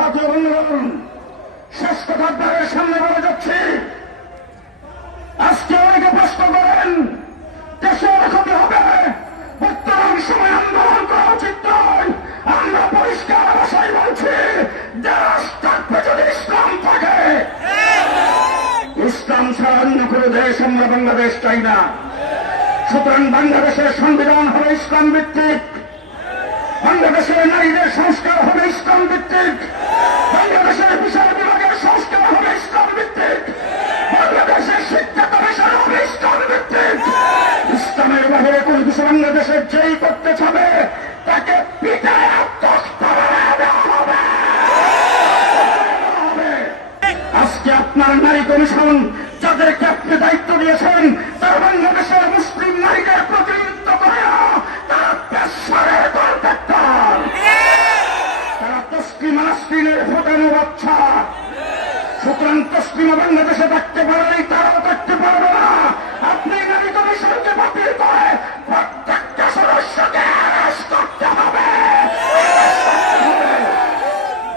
বন্ধুগণ শেষ কথা আপনাদের সামনে বলে যাচ্ছি। আজকে অনেকে প্রশ্ন করেন, দেশে এরকমই হবে? বর্তমান সময় আন্দোলন করা উচিত নয়। আমরা পরিষ্কার ভাষায় বলছি, দেশ থাকবে যদি ইসলাম থাকে। ইসলাম ছাড়া অন্য কোনো দেশ আমরা বাংলাদেশ চাই না। সুতরাং বাংলাদেশের সংবিধান হবে ইসলাম ভিত্তিক। বাংলাদেশের নারীদের সংস্কার হবে ইসলাম ভিত্তিক। বাংলাদেশের বিচার বিভাগের সংস্কার হবে ইসলাম ভিত্তিক। বাংলাদেশের শিক্ষা কমিশন হবে ইসলাম ভিত্তিক। ইসলামের বাহিরে কোন কিছু বাংলাদেশের যেই করতে চাবে, তাকে। আজকে আপনার নারী কমিশন কাশ্মীরের ভোটারের বাচ্চা। সুতরাং তসলিমা বাংলাদেশে থাকতে পারে তারা।